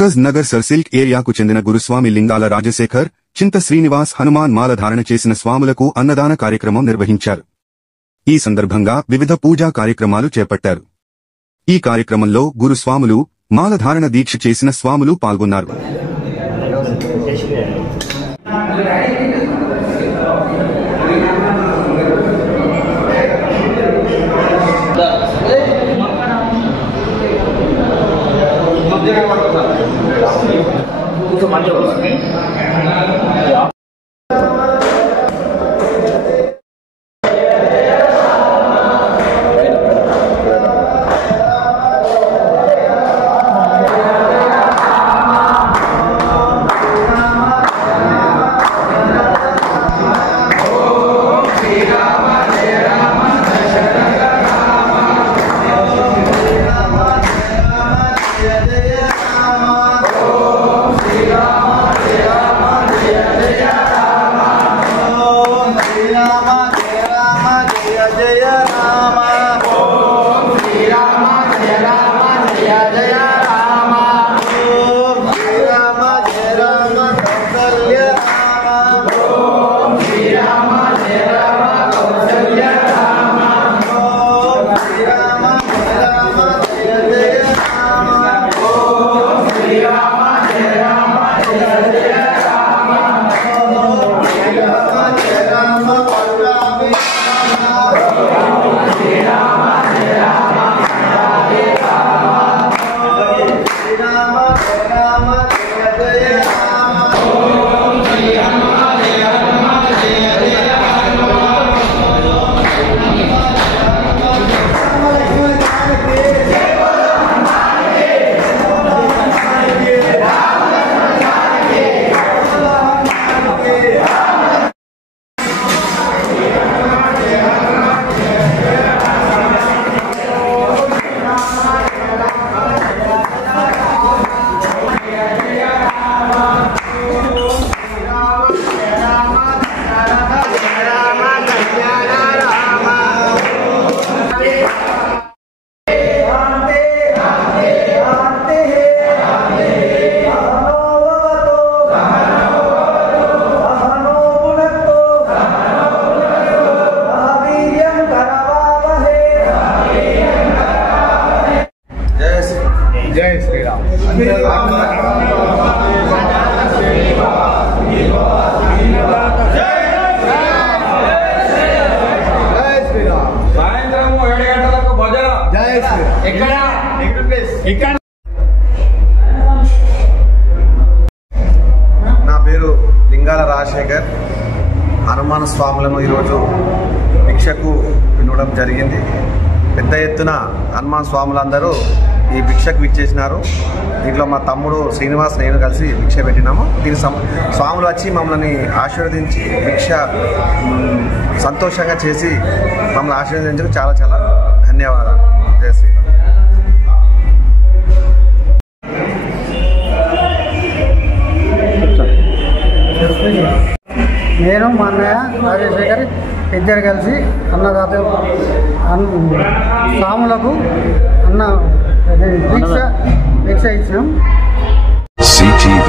గజ్ నగర్ సర్సిల్క్ ఏరియాకు చెందిన గురుస్వామి లింగాల రాజశేఖర్, చింత శ్రీనివాస్ హనుమాన్ మాల ధారణ చేసిన స్వాములకు అన్నదాన కార్యక్రమం నిర్వహించారు. ఈ సందర్భంగా వివిధ పూజా కార్యక్రమాలు చేపట్టారు. ఈ కార్యక్రమంలో గురుస్వాములు, మాలధారణ దీక్ష చేసిన స్వాములు పాల్గొన్నారు. जय श्री राम। నా పేరు లింగాల రాజశేఖర్. హనుమాన్ స్వాములను ఈరోజు భిక్షకు పిలవడం జరిగింది. పెద్ద ఎత్తున హనుమాన్ స్వాములందరూ ఈ భిక్షకు విచ్చేసినారు. దీంట్లో మా తమ్ముడు శ్రీనివాస్, నేను కలిసి భిక్ష పెట్టినాము. దీనికి స్వాములు వచ్చి మమ్మల్ని ఆశీర్వదించి భిక్ష సంతోషంగా చేసి మమ్మల్ని ఆశీర్వదించడానికి చాలా చాలా ధన్యవాదాలు. జయ శ్రీరామ్. నేను మా అన్నయ్య రాజశేఖర్ ఇద్దరు కలిసి అన్నదాత స్వాములకు భిక్ష ఇచ్చినాం. CTV